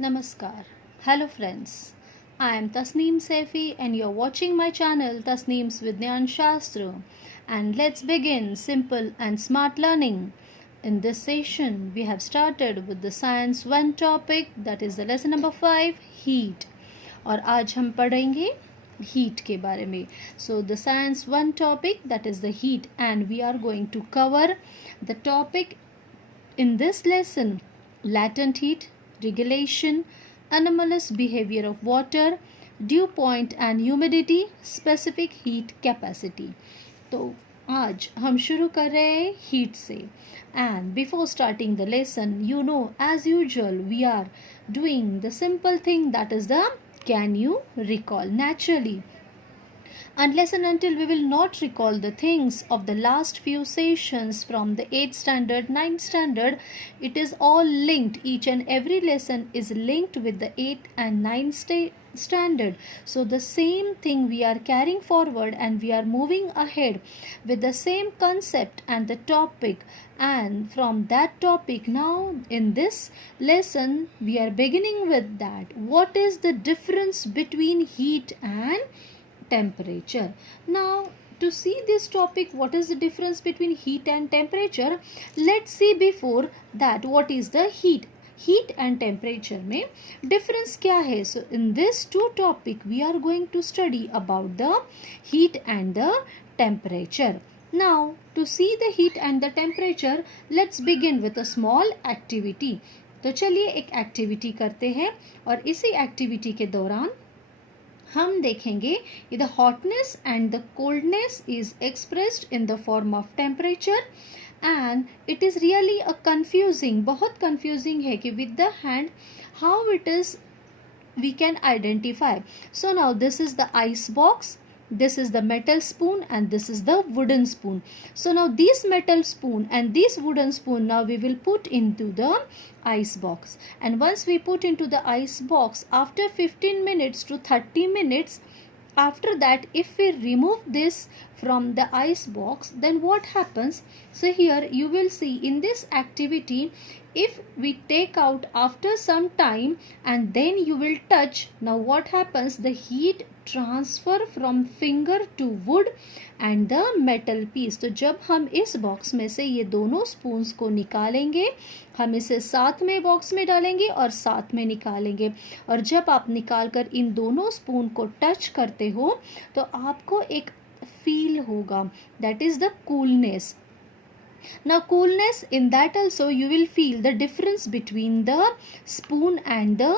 Namaskar. Hello friends. I am TASNEEM SAIFY and you're watching my channel TASNEEM's Vidnyan Shastra. And let's begin simple and smart learning. In this session, we have started with the Science 1 topic, that is the lesson number 5, heat. और आज हम पढ़ेंगे heat के बारे में. So the Science 1 topic, that is the heat, and we are going to cover the topic in this lesson: latent heat, regulation, anomalous behavior of water, dew point and humidity, specific heat capacity. तो आज हम शुरू कर रहे हैं heat से. And before starting the lesson, you know, as usual, we are doing the simple thing, that is the can you recall. Naturally, unless and until we will not recall the things of the last few sessions from the 8th standard, 9th standard, it is all linked. Each and every lesson is linked with the 8th and 9th standard. So the same thing we are carrying forward and we are moving ahead with the same concept and the topic. And from that topic, now in this lesson we are beginning with that. What is the difference between heat and temperature? Now, to see this topic, what is the difference between heat and temperature, let's see before that what is the heat and temperature में difference क्या है. So in this two topic we are going to study about the heat and the temperature. Now to see the heat and the temperature, let's begin with a small activity. तो चलिए एक activity करते हैं और इसी activity के दौरान हम देखेंगे कि the hotness and the coldness is expressed in the form of temperature, and it is really a confusing, बहुत confusing है कि with the hand how it is we can identify. So now this is the ice box, this is the metal spoon, and this is the wooden spoon. So now this metal spoon and this wooden spoon, now we will put into the ice box, and once we put into the ice box, after 15 minutes to 30 minutes, after that if we remove this from the ice box, then what happens? So here you will see in this activity, if we take out after some time and then you will touch, now what happens? The heat transfer from finger to wood and the metal piece. तो जब हम इस box में से ये दोनों spoons को निकालेंगे, हम इसे साथ में बॉक्स में डालेंगे और साथ में निकालेंगे, और जब आप निकाल कर इन दोनों स्पून को टच करते हो तो आपको एक फील होगा, that is the coolness. Now coolness, in that also you will feel the difference between the spoon and the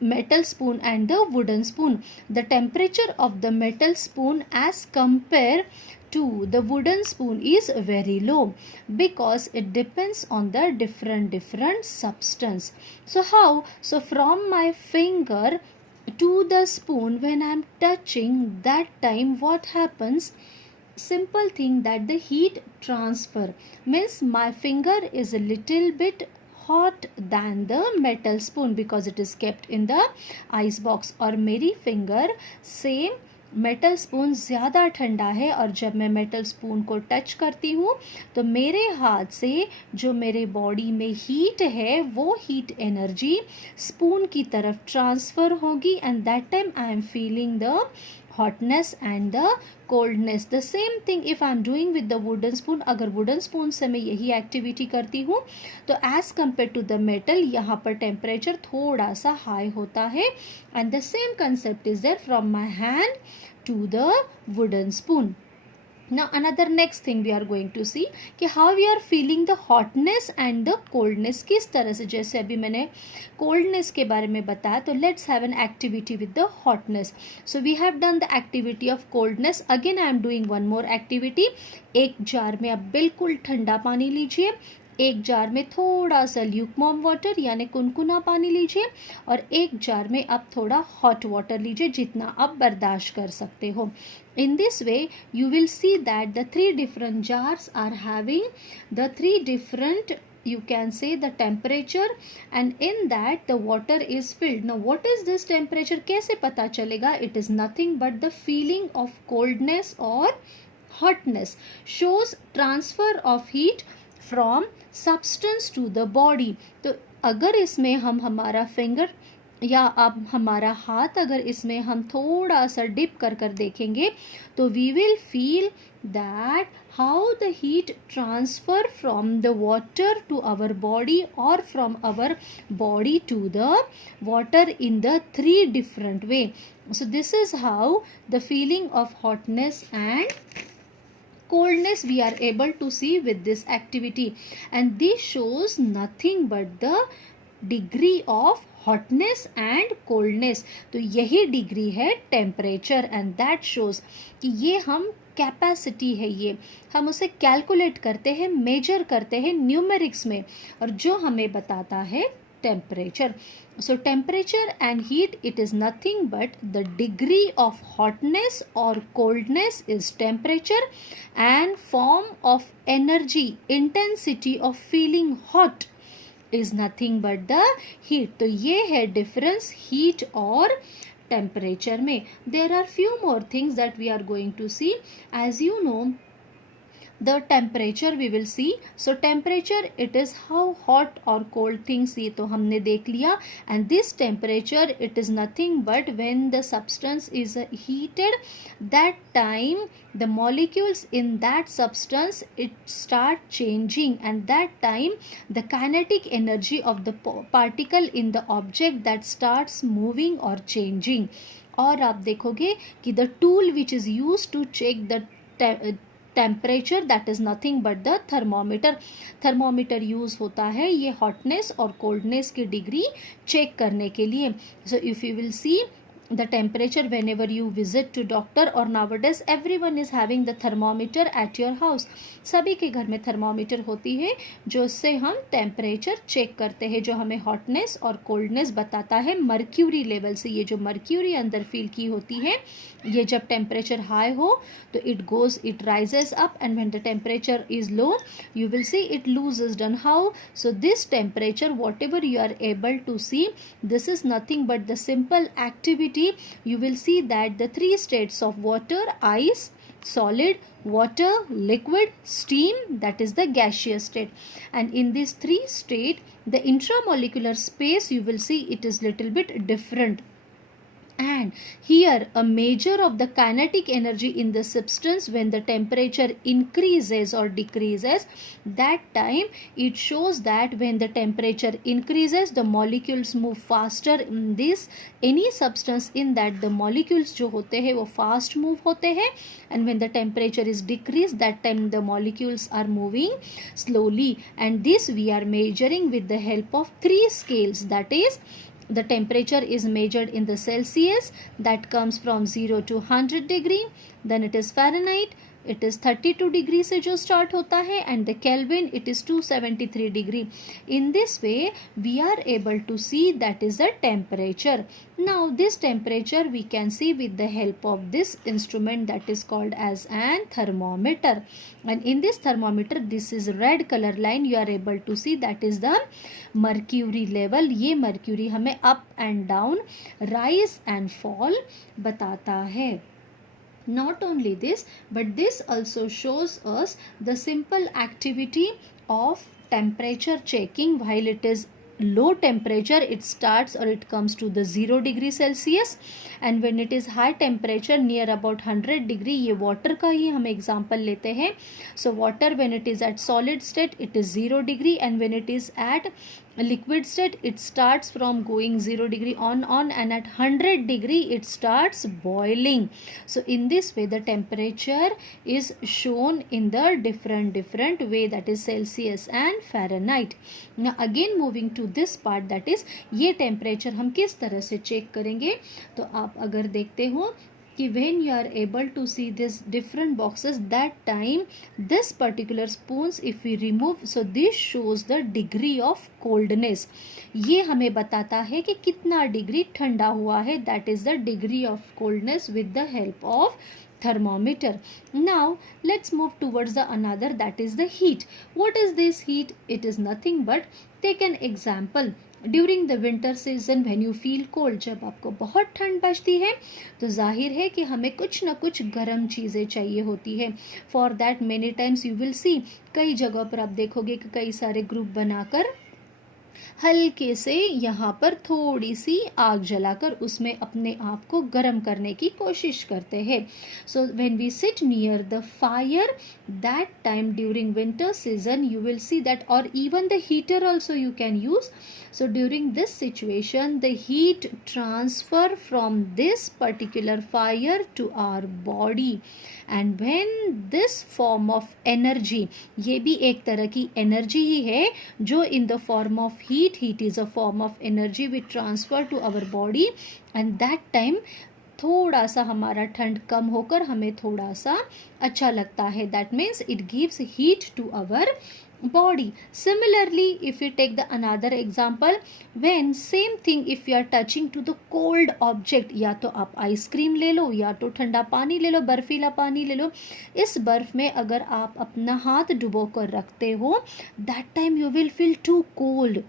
metal spoon and the wooden spoon. The temperature of the metal spoon as compared to the wooden spoon is very low because it depends on the different substance. So how? So from my finger to the spoon, when I am touching, that time what happens? Simple thing, that the heat transfer means my finger is a little bit hot than the metal spoon because it is kept in the ice box, और मेरी finger same metal spoon ज़्यादा ठंडा है, और जब मैं metal spoon को touch करती हूँ तो मेरे हाथ से जो मेरे बॉडी में हीट है वो हीट एनर्जी स्पून की तरफ ट्रांसफ़र होगी, and that time I am feeling the hotness and the coldness. The same thing if I am doing with the wooden spoon. अगर wooden spoon से मैं यही activity करती हूँ तो as compared to the metal, यहाँ पर temperature थोड़ा सा high होता है, and the same concept is there from my hand to the wooden spoon. Now another next thing we are going to see कि how we are feeling the hotness and the coldness. किस तरह से, जैसे अभी मैंने coldness के बारे में बताया, तो let's have an activity with the hotness. So we have done the activity of coldness. Again I am doing one more activity. एक जार में आप बिल्कुल ठंडा पानी लीजिए, एक जार में थोड़ा सा ल्यूकवार्म वाटर यानी कुनकुना पानी लीजिए, और एक जार में आप थोड़ा हॉट वाटर लीजिए जितना आप बर्दाश्त कर सकते हो. In this way you will see that the three different jars are having the three different, you can say, the temperature, and in that the water is filled. Now what is this temperature? कैसे पता चलेगा? It is nothing but the feeling of coldness or hotness shows transfer of heat from substance to the body. तो अगर इसमें हम हमारा finger या अब हमारा हाथ अगर इसमें हम थोड़ा सा डिप कर कर देखेंगे तो we will feel that how the heat transfer from the water to our body और from our body to the water in the three different way. So this is how the feeling of hotness and coldness we are able to see with this activity, and this shows nothing but the degree of hotness and coldness. तो यही degree है temperature, and that shows कि ये हम capacity है, ये हम उसे कैलकुलेट करते हैं, मेजर करते हैं न्यूमेरिक्स में, और जो हमें बताता है temperature. So temperature and heat, it is nothing but the degree of hotness or coldness is temperature, and form of energy, intensity of feeling hot is nothing but the heat. तो ये है difference heat और temperature में. There are few more things that we are going to see. As you know, the temperature we will see. So temperature, it is how hot or cold things, ये तो हमने देख लिया. And this temperature, it is nothing but when the substance is heated, that time the molecules in that substance, it start changing, and that time the kinetic energy of the particle in the object that starts moving or changing. और आप देखोगे कि the tool which is used to check the temperature, that is nothing but the thermometer. Thermometer use होता है ये hotness और coldness की degree check करने के लिए. So if you will C the temperature whenever you visit to doctor, or nowadays everyone is having the thermometer at your house. सभी के घर में थर्मोमीटर होती है जो उससे हम टेम्परेचर चेक करते हैं, जो हमें हॉटनेस और कोल्डनेस बताता है मर्क्यूरी लेवल से. ये जो मर्क्यूरी अंदर फील की होती है, ये जब टेम्परेचर हाई हो तो it rises up, and when the temperature is low you will see it loses down. How? So this temperature, whatever you are able to see, this is nothing but the simple activity. You will see that the three states of water, ice, solid, water, liquid, steam, that is the gaseous state. And in these three state, the intramolecular space, you will see it is little bit different. And here a measure of the kinetic energy in the substance when the temperature increases or decreases, that time it shows that when the temperature increases the molecules move faster in this any substance, in that the molecules जो होते हैं वो fast move होते हैं, and when the temperature is decreased, that time the molecules are moving slowly. And this we are measuring with the help of three scales, that is the temperature is measured in the Celsius, that comes from 0 to 100 degree, then it is Fahrenheit, it is 32 degree से जो start होता है, and the Kelvin, it is 273 degree. In this way we are able to see that is the temperature. Now this temperature we can see with the help of this instrument that is called as an thermometer. And in this thermometer, this is red color line, you are able to see that is the mercury level. ये mercury हमें up and down, rise and fall बताता है. Not only this, but this also shows us the simple activity of temperature checking. While it is low temperature, it starts or it comes to the 0 degree Celsius, and when it is high temperature near about 100 degree, ये water का ही हम example लेते हैं. So water when it is at solid state, it is 0 degree, and when it is at liquid state, it starts from going 0 degree on, and at 100 degree it starts boiling. So in this way the temperature is shown in the different way, that is Celsius and Fahrenheit. Now again moving to this part, that is ये temperature हम किस तरह से check करेंगे. तो आप अगर देखते हो कि when you are able to see this different boxes, that time this particular spoons if we remove, so this shows the degree of coldness. ये हमें बताता है कि कितना डिग्री ठंडा हुआ है, that is the degree of coldness with the help of thermometer. Now let's move towards the another, that is the heat. What is this heat? It is nothing but, take an example. During the winter season when you feel cold, जब आपको बहुत ठंड बचती है तो जाहिर है कि हमें कुछ ना कुछ गर्म चीज़ें चाहिए होती है. For that many times you will सी, कई जगहों पर आप देखोगे कि कई सारे ग्रुप बनाकर हल्के से यहाँ पर थोड़ी सी आग जलाकर उसमें अपने आप को गर्म करने की कोशिश करते हैं. So when we sit near the fire, that time during winter season you will see that, और even the heater also you can use. So during this situation the heat transfer from this particular fire to our body, and when this form of energy, ये भी एक तरह की energy ही है जो in the form of heat is a form of energy we transfer to our body, and that time थोड़ा सा हमारा ठंड कम होकर हमें थोड़ा सा अच्छा लगता है. That means it gives heat to our body. Similarly, if we take the another example, when same thing if you are touching to the cold object, या तो आप आइसक्रीम ले लो या तो ठंडा पानी ले लो, बर्फीला पानी ले लो. इस बर्फ में अगर आप अपना हाथ डुबो कर रखते हो, that time you will feel too cold.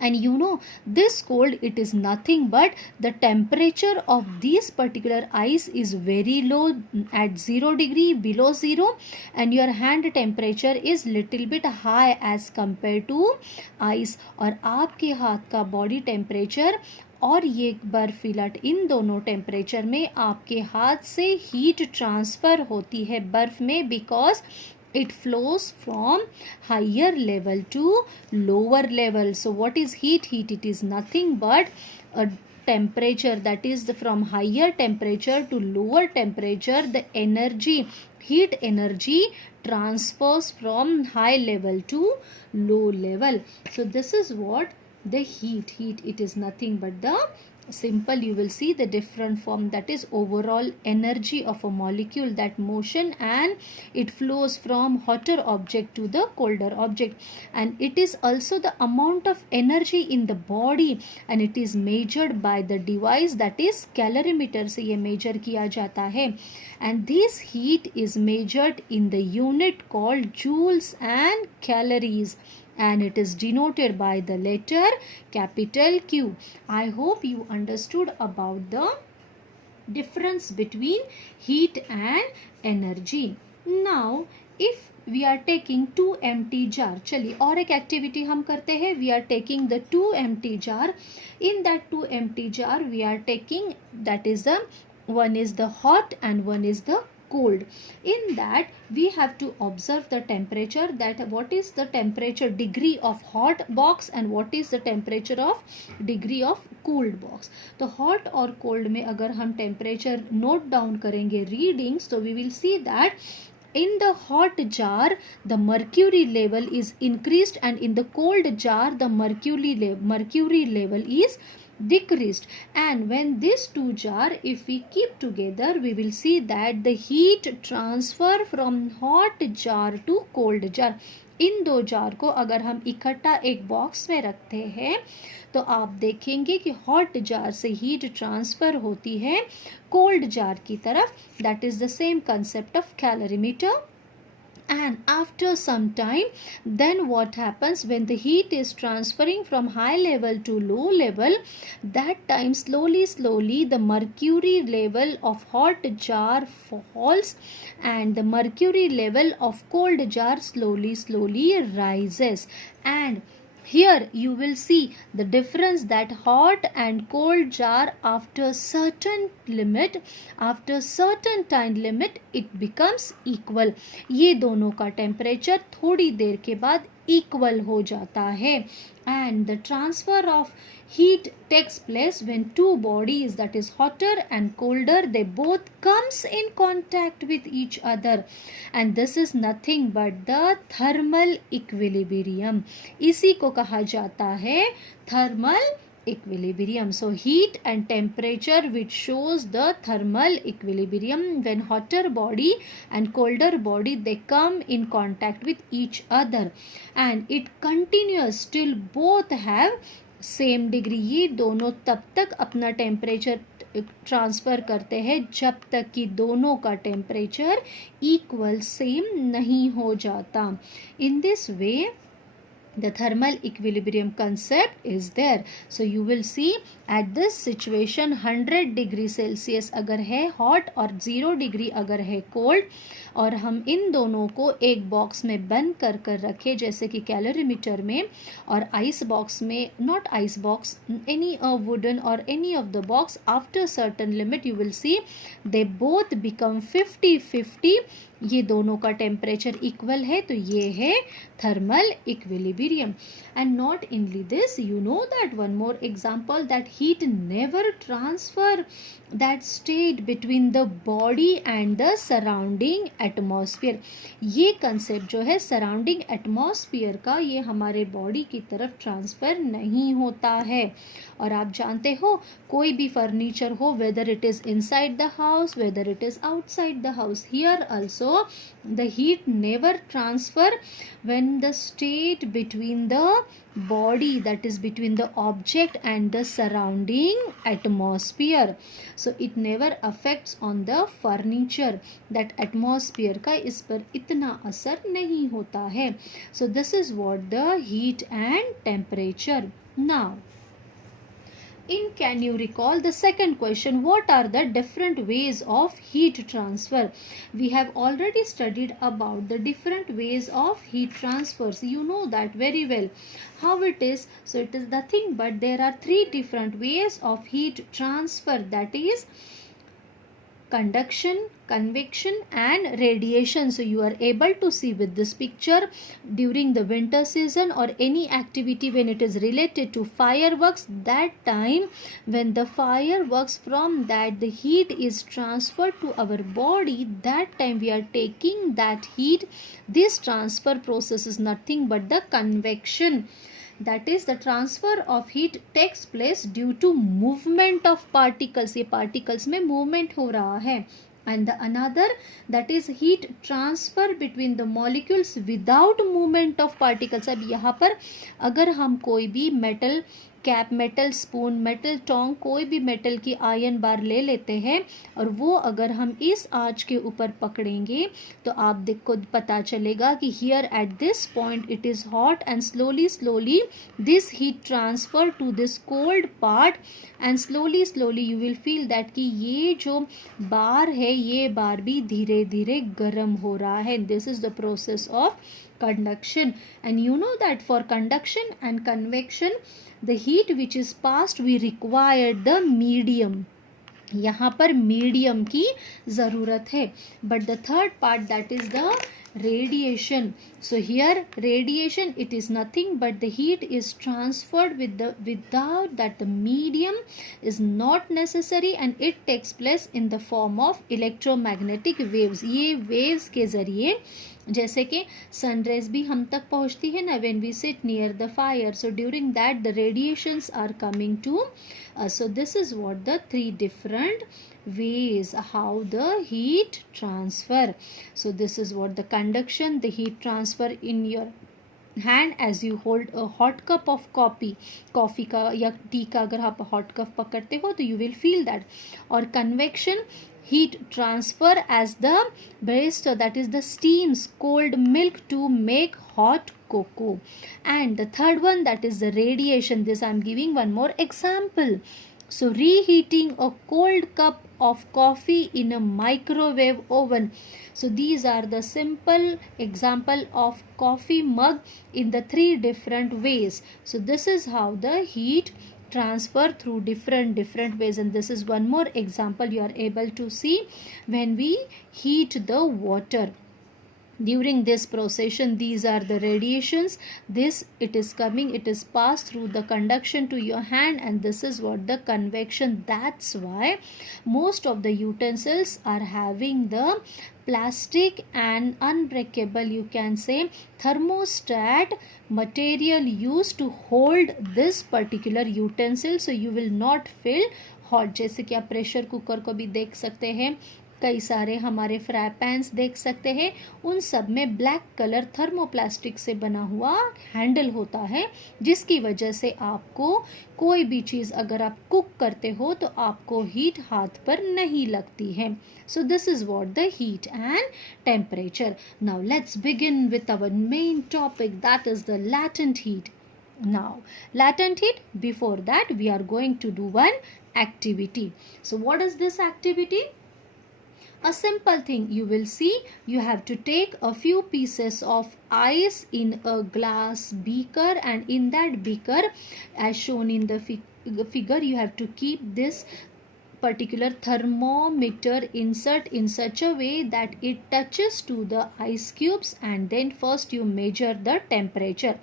And you know, this cold, it is nothing but the temperature of this particular ice is very low at 0 degree, below 0, and your hand temperature is little bit high as compared to ice. और आपके हाथ का body temperature और ये बर्फीला, इन दोनों temperature में आपके हाथ से हीट ट्रांसफ़र होती है बर्फ में, because it flows from higher level to lower level. So what is heat? Heat, it is nothing but a temperature, that is from higher temperature to lower temperature, the energy, heat energy transfers from high level to low level. So this is what the heat, it is nothing but the simple, you will see the different form, that is overall energy of a molecule, that motion, and it flows from hotter object to the colder object, and it is also the amount of energy in the body, and it is measured by the device, that is calorimeter से ये measure किया जाता है. And this heat is measured in the unit called joules and calories, and it is denoted by the letter capital Q. I hope you understood about the difference between heat and energy. Now if we are taking 2 empty jar, चलिए और एक activity हम करते हैं. We are taking the 2 empty jar. In that 2 empty jar we are taking, that is the one is the hot and one is the cold. In that we have to observe the temperature, that what is the temperature degree of hot box and what is the temperature of degree of cooled box. तो hot और cold में अगर हम temperature note down करेंगे readings, तो we will see that in the hot jar the mercury level is increased, and in the cold jar the mercury level is decreased. And when these two jar, if we keep together, we will see that the heat transfer from hot jar to cold jar. इन दो jar को अगर हम इकट्ठा एक box में रखते हैं तो आप देखेंगे कि हॉट जार से हीट ट्रांसफ़र होती है कोल्ड जार की तरफ. That is the same concept of calorimeter. And after some time, then what happens when the heat is transferring from high level to low level, that time slowly the mercury level of hot jar falls, and the mercury level of cold jar slowly rises. And here you will see the difference, that hot and cold jar after certain limit, after certain time limit, it becomes equal. ये दोनों का temperature थोड़ी देर के बाद equal हो जाता है. And the transfer of heat takes place when two bodies, that is hotter and colder, they both comes in contact with each other, and this is nothing but the thermal equilibrium. इसी को कहा जाता है thermal equilibrium. So heat and temperature which shows the thermal equilibrium, when hotter body and colder body they come in contact with each other, and it continues till both have same degree. ये दोनों तब तक अपना temperature transfer करते हैं जब तक कि दोनों का टेम्परेचर इक्वल सेम नहीं हो जाता. In this way the thermal equilibrium concept is there. So you will see at this situation 100 degree Celsius अगर है hot और 0 degree अगर है cold, और हम इन दोनों को एक बॉक्स में बंद कर कर रखें जैसे कि कैलोरीमीटर में, और आइस बॉक्स में, not ice box, any wooden और any of the box, after certain limit you will see they both become 50-50, ये दोनों का टेम्परेचर इक्वल है, तो ये है thermal equilibrium. And not only this, you know that one more example, that heat never transfer that state between the body and the surrounding atmosphere. ये concept जो है सराउंडिंग एटमॉस्फेयर का, ये हमारे बॉडी की तरफ ट्रांसफ़र नहीं होता है. और आप जानते हो कोई भी फर्नीचर हो, whether it is inside the house, whether it is outside the house, here also the heat never transfer when the state between the body, that is between the object and the surrounding atmosphere, so it never affects on the furniture, that atmosphere का इस पर इतना असर नहीं होता है. So this is what the heat and temperature. Now can you recall the second question, what are the different ways of heat transfer? We have already studied about the different ways of heat transfers. You know that very well how it is. So it is nothing but there are three different ways of heat transfer, that is conduction, convection and radiation. So you are able to see with this picture, during the winter season or any activity when it is related to fireworks, that time when the fireworks, from that the heat is transferred to our body, that time we are taking that heat. This transfer process is nothing but the convection. That is, the transfer of heat takes place due to movement of particles. ये particles में movement हो रहा है. And the another, that is heat transfer between the molecules without movement of particles. अब यहाँ पर अगर हम कोई भी metal cap, metal spoon, metal tong, कोई भी मेटल की आयन बार ले लेते हैं और वो अगर हम इस आंच के ऊपर पकड़ेंगे तो आप देखो पता चलेगा कि here at this point it is hot and slowly slowly this heat transfer to this cold part and slowly slowly you will feel that कि ये जो बार है ये बार भी धीरे धीरे गर्म हो रहा है. This is the process of conduction. And you know that for conduction and convection, the heat which is passed, we require the medium. यहाँ पर मीडियम की ज़रूरत है. But the third part, that is the radiation. So here radiation, it is nothing but the heat is transferred without that the medium is not necessary and it takes place in the form of electromagnetic waves. ये waves के ज़रिए जैसे कि sun rays भी हम तक पहुंचती है ना when we sit near the fire, so during that the radiations are coming to us. So this is what the three different ways how the heat transfer. So this is what the conduction, the heat transfer in your hand as you hold a hot cup of coffee का या T का अगर आप hot cup पकड़ते हो तो you will feel that. और convection, heat transfer as the barista, that is the steams cold milk to make hot cocoa. And the third one, that is the radiation. This I am giving one more example. So reheating a cold cup of coffee in a microwave oven. So these are the simple example of coffee mug in the three different ways. So this is how the heat transfer through different ways. And this is one more example you are able to see when we heat the water. During this procession, these are the radiations. This it is coming, it is passed through the conduction to your hand, and this is what the convection. That's why most of the utensils are having the plastic and unbreakable, you can say, thermostat material used to hold this particular utensil, so you will not feel hot. जैसे कि आप pressure cooker को भी देख सकते हैं, कई सारे हमारे फ्राई पैन्स देख सकते हैं, उन सब में ब्लैक कलर थर्मोप्लास्टिक से बना हुआ हैंडल होता है, जिसकी वजह से आपको कोई भी चीज़ अगर आप कुक करते हो तो आपको हीट हाथ पर नहीं लगती है. So this is what the heat and temperature. Now let's begin with our main topic, that is the latent heat. Now latent heat, before that we are going to do one activity. So what is this activity? A simple thing. You will see, you have to take a few pieces of ice in a glass beaker, and in that beaker, as shown in the figure, you have to keep this particular thermometer insert in such a way that it touches to the ice cubes, and then first you measure the temperature.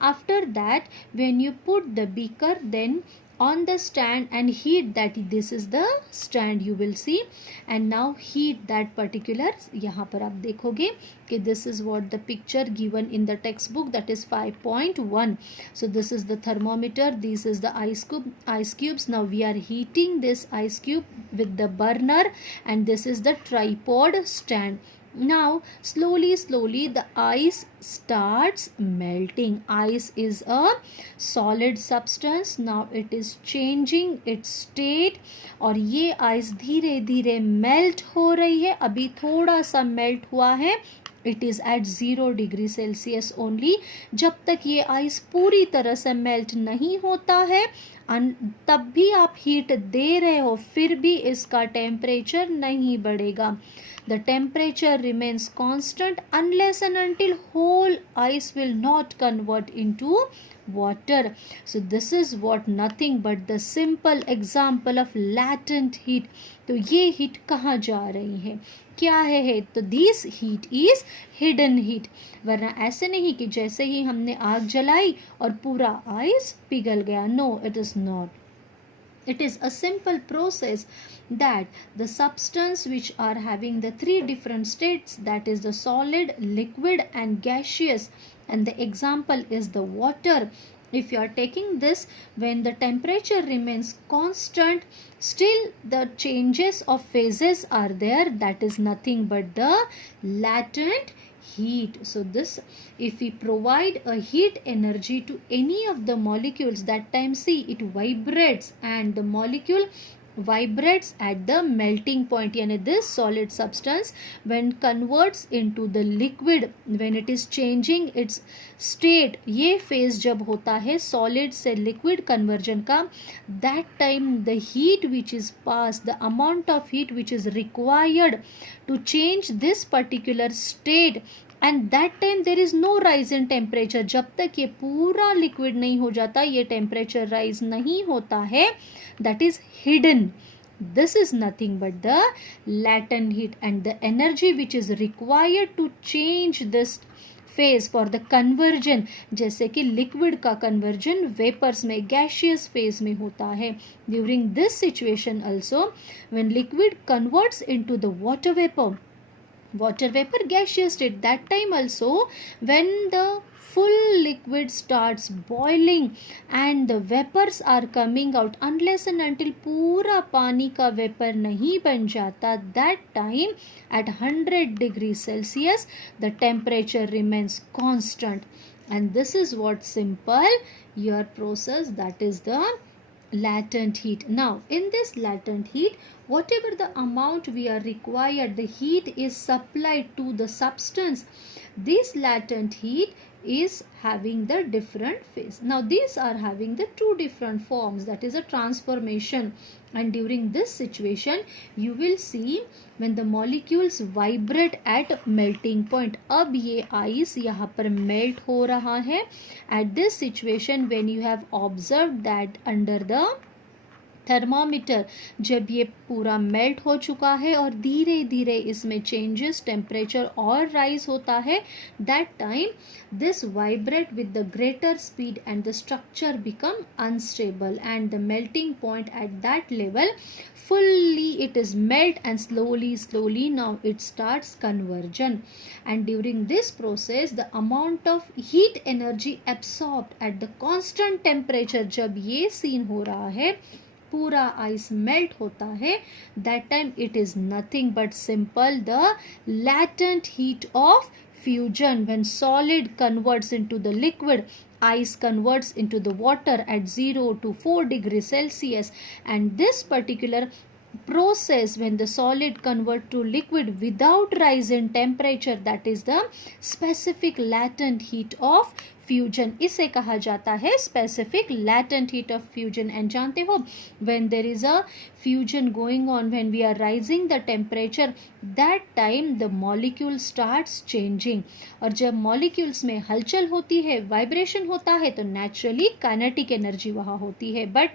After that, when you put the beaker then on the stand and heat that, this is the stand you will see, and now heat that particular, यहाँ पर आप देखोगे कि this is what the picture given in the textbook, that is 5.1. So this is the thermometer, this is the ice cubes. Now we are heating this ice cube with the burner, and this is the tripod stand. Now slowly the ice starts melting. Ice is a solid substance. Now it is changing its state, और ये ice धीरे धीरे melt हो रही है. अभी थोड़ा सा मेल्ट हुआ है. It is at 0 degree Celsius only. जब तक ये आइस पूरी तरह से मेल्ट नहीं होता है तब भी आप हीट दे रहे हो, फिर भी इसका टेम्परेचर नहीं बढ़ेगा. The temperature remains constant unless and until whole ice will not convert into water. So this is what nothing but the simple example of latent heat. तो ये heat कहाँ जा रही है, क्या है? तो this heat is hidden heat. वरना ऐसे नहीं कि जैसे ही हमने आग जलाई और पूरा आइस पिघल गया. No, it is not. It is a simple process that the substance which are having the three different states, that is the solid, liquid and gaseous, and the example is the water. If you are taking this, when the temperature remains constant, still the changes of phases are there, that is nothing but the latent heat. So this, if we provide a heat energy to any of the molecules, that time see it vibrates, and the molecule vibrates at the melting point. यानी this solid substance when converts into the liquid, when it is changing its state, ये phase जब होता है solid से liquid conversion का, that time the heat which is passed, the amount of heat which is required to change this particular state, and that time there is no rise in temperature. जब तक ये पूरा liquid नहीं हो जाता, ये temperature rise नहीं होता है, that is hidden. This is nothing but the latent heat, and the energy which is required to change this phase for the conversion, जैसे कि liquid का conversion vapors में, gaseous phase में होता है. During this situation also, when liquid converts into the water vapor gaseous state, that time also when the full liquid starts boiling and the vapors are coming out, unless and until पूरा पानी का vapor नहीं बन जाता, that time at 100 degrees Celsius the temperature remains constant. And this is what simple your process, that is the latent heat. Now in this latent heat, whatever the amount we are required, the heat is supplied to the substance. This latent heat is having the different phase. Now these are having the two different forms, that is a transformation. And during this situation you will see when the molecules vibrate at melting point. अब ये ice यहाँ पर melt हो रहा है. At this situation, when you have observed that under the thermometer जब ये पूरा मेल्ट हो चुका है और धीरे धीरे इसमें चेंजेस, टेम्परेचर और राइज होता है, that time this vibrate with the greater speed and the structure become unstable, and the melting point at that level fully it is melt, and slowly now it starts conversion. And during this process the amount of heat energy absorbed at the constant temperature, जब ये scene हो रहा है पूरा ice melt होता है, that time it is nothing but simple the latent heat of fusion. When solid converts into the liquid, ice converts into the water at 0 to 4 degrees Celsius, and this particular process, when the solid convert to liquid without rise in temperature, that is the specific latent heat of fusion, इसे कहा जाता है specific latent heat of fusion. And जानते हो, when there is a fusion going on, when we are rising the temperature, that time the molecule starts changing. और जब molecules में हलचल होती है, वाइब्रेशन होता है, तो नेचुरली काइनेटिक एनर्जी वहाँ होती है. But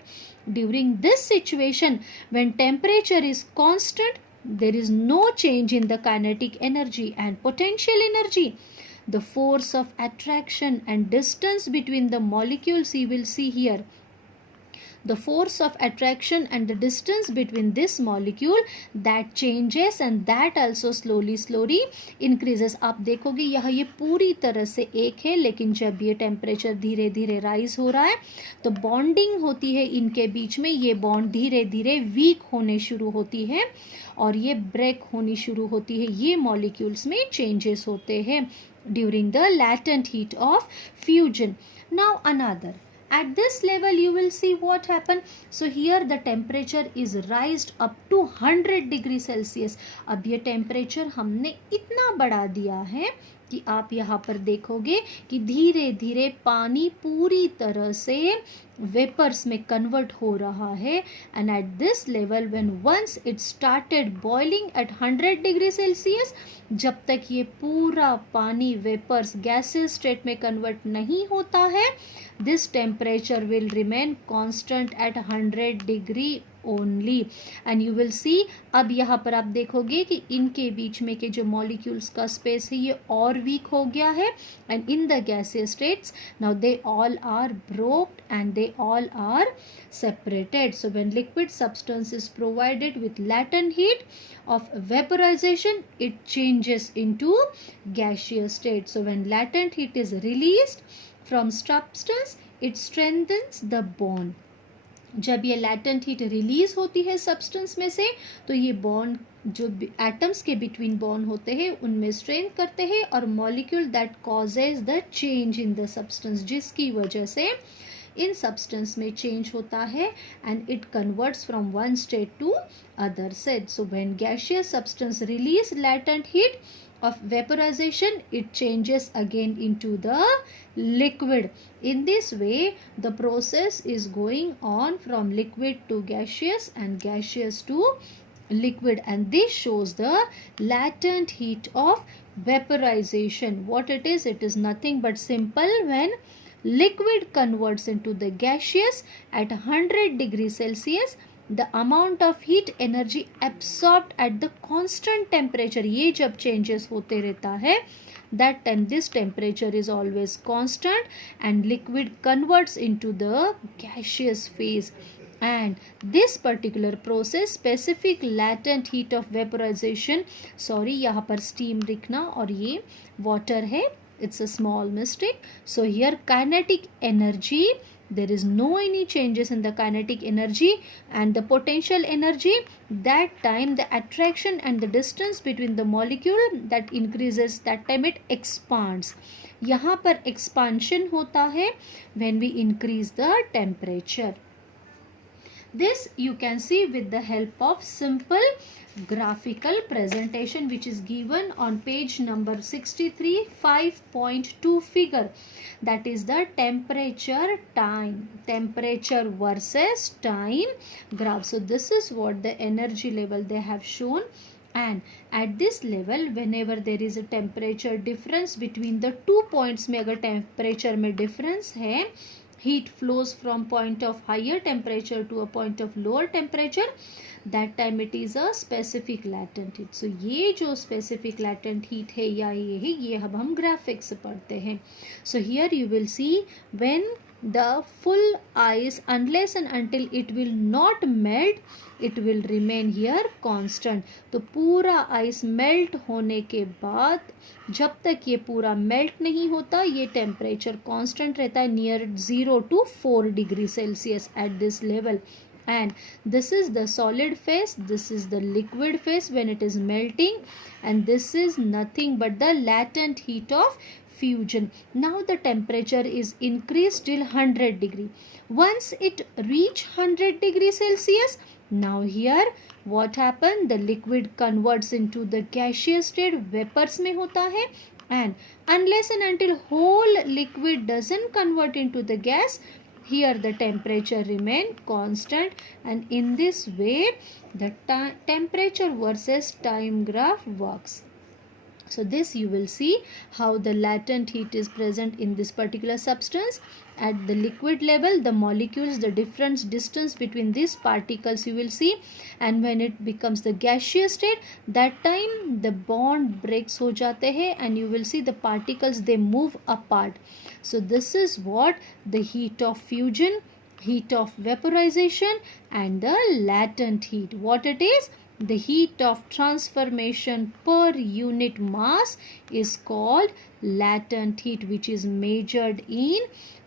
during this situation, when temperature is constant, there is no change in the kinetic energy and potential energy. The force of attraction and distance between the molecules, you will see here, the force of attraction and the distance between this molecule, that changes and that also slowly increases. आप देखोगे यहाँ ये पूरी तरह से एक है, लेकिन जब ये टेम्परेचर धीरे धीरे राइज हो रहा है तो बॉन्डिंग होती है इनके बीच में, ये बॉन्ड धीरे धीरे वीक होने शुरू होती है और ये ब्रेक होनी शुरू होती है. ये मॉलिक्यूल्स में चेंजेस होते हैं during the latent heat of fusion. Now another, at this level you will see what happened. So here the temperature is raised up to 100 degree Celsius. अब ये टेम्परेचर हमने इतना बढ़ा दिया है कि आप यहाँ पर देखोगे कि धीरे धीरे पानी पूरी तरह से वेपर्स में कन्वर्ट हो रहा है. And at this level, when once it started boiling at 100 degree Celsius, जब तक ये पूरा पानी वेपर्स गैसेस स्टेट में कन्वर्ट नहीं होता है, this temperature will remain constant at 100 degree only. And you will see, अब यहाँ पर आप देखोगे कि इनके बीच में के जो मॉलिक्यूल्स का स्पेस है ये और वीक हो गया है. And in the gaseous states now they all are broked and they all are separated. So when liquid substance is provided with latent heat of vaporization, it changes into gaseous state. So when latent heat is released from substance, it strengthens the bond. जब ये latent heat release होती है substance में से, तो ये bond जो atoms के बिटवीन बॉन्ड होते हैं उनमें स्ट्रेंथ करते हैं और molecule that causes the change in the substance, जिसकी वजह से इन सब्सटेंस में चेंज होता है and it converts from one state to other state. So when gaseous substance release latent heat of vaporization, it changes again into the liquid. In this way, the process is going on from liquid to gaseous and gaseous to liquid, and this shows the latent heat of vaporization. What it is nothing but simple, when liquid converts into the gaseous at 100 degrees Celsius, the amount of heat energy absorbed at the constant temperature, ये जब changes होते रहता है, that time this temperature is always constant and liquid converts into the gaseous phase. And this particular process, specific latent heat of vaporization, sorry यहाँ पर steam लिखना और ये water है, it's a small mistake. So here kinetic energy, there is no any changes in the kinetic energy and the potential energy. That time the attraction and the distance between the molecule that increases, that time it expands. यहाँ पर expansion होता है when we increase the temperature. This you can see with the help of simple graphical presentation which is given on page number 63 5.2 figure, that is the temperature versus time graph. So this is what the energy level they have shown, and at this level whenever there is a temperature difference between the 2 points में अगर temperature में difference है, heat flows from point of higher temperature to a point of lower temperature, that time it is a specific latent heat. So ये जो specific latent heat है या ये है, ये अब हम graphics से पढ़ते हैं. So here you will see when the full ice, unless and until it will not melt, it will remain here constant. तो पूरा ice melt होने के बाद जब तक ये पूरा melt नहीं होता, ये temperature constant रहता है near 0 to 4 degree Celsius at this level. And this is the solid phase, this is the liquid phase when it is melting, and this is nothing but the latent heat of fusion. Now the temperature is increased till 100 degree. Once it reach 100 degree Celsius, now here what happened, the liquid converts into the gaseous state, vapors में होता है, and unless and until whole liquid doesn't convert into the gas, here the temperature remain constant, and in this way the temperature versus time graph works. So this you will see how the latent heat is present in this particular substance. At the liquid level, the molecules, the difference distance between these particles you will see, and when it becomes the gaseous state, that time the bond breaks ho jate hai, and you will see the particles, they move apart. So this is what the heat of fusion, heat of vaporization, and the latent heat. What it is? The heat of transformation per unit mass is called latent heat, which is measured in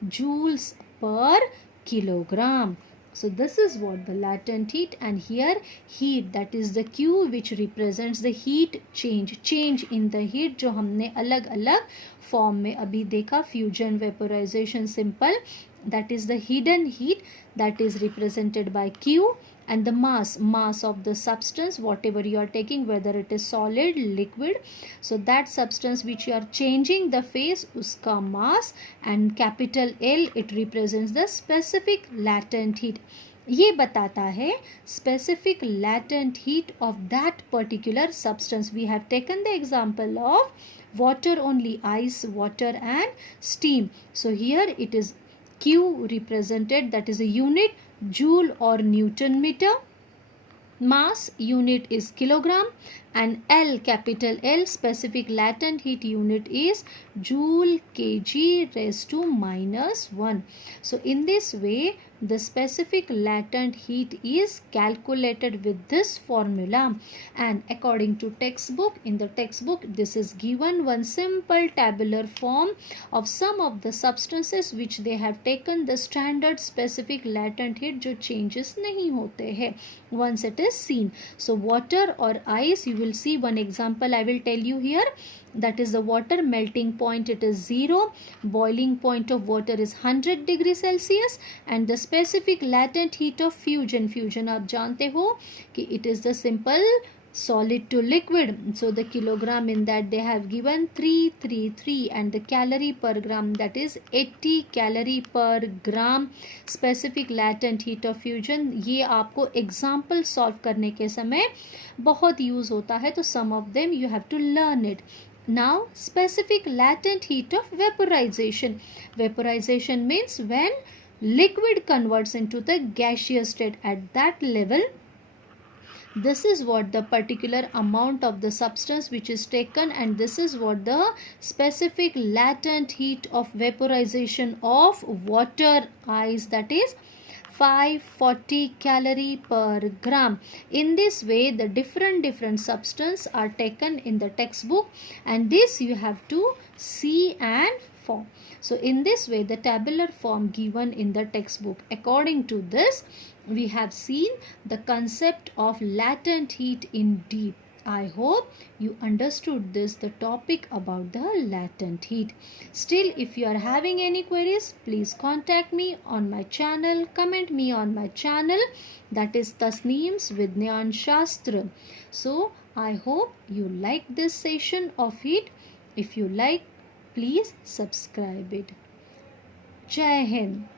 joules per kilogram. So this is what the latent heat, and here heat, that is the Q, which represents the heat change in the heat जो हमने अलग अलग form में अभी देखा, fusion, vaporization, simple, that is the hidden heat, that is represented by Q. And the mass of the substance, whatever you are taking, whether it is solid, liquid, so that substance which you are changing the phase, uska mass, and capital L, it represents the specific latent heat. ये बताता है specific latent heat of that particular substance. We have taken the example of water only, ice, water and steam. So here it is Q represented, that is a unit, joule or Newton meter. Mass unit is kilogram, and L, capital L, specific latent heat unit is joule kg raised to -1. So in this way the specific latent heat is calculated with this formula, and according to textbook, in the textbook this is given one simple tabular form of some of the substances which they have taken the standard specific latent heat जो changes नहीं होते हैं once it is seen. So water or ice, you will see one example I will tell you here, that is the water melting point, it is 0, boiling point of water is 100 degree Celsius, and the specific latent heat of fusion आप जानते हो कि it is the simple solid to liquid. So the kilogram, in that they have given 333, and the calorie per gram, that is 80 calorie per gram specific latent heat of fusion. ये आपको example solve करने के समय बहुत use होता है, तो some of them you have to learn it. Now specific latent heat of vaporization. Vaporization means when liquid converts into the gaseous state. At that level, this is what the particular amount of the substance which is taken, and this is what the specific latent heat of vaporization of water, ice, that is 540 calorie per gram. In this way the different substance are taken in the textbook, and this you have to see and form. So in this way the tabular form given in the textbook, according to this we have seen the concept of latent heat in deep. I hope you understood this, the topic about the latent heat. Still, if you are having any queries, please contact me on my channel, comment me on my channel, that is TASNEEM Vidnyan Shastra. So I hope you like this session of it. If you like, please subscribe it. Jai Hind.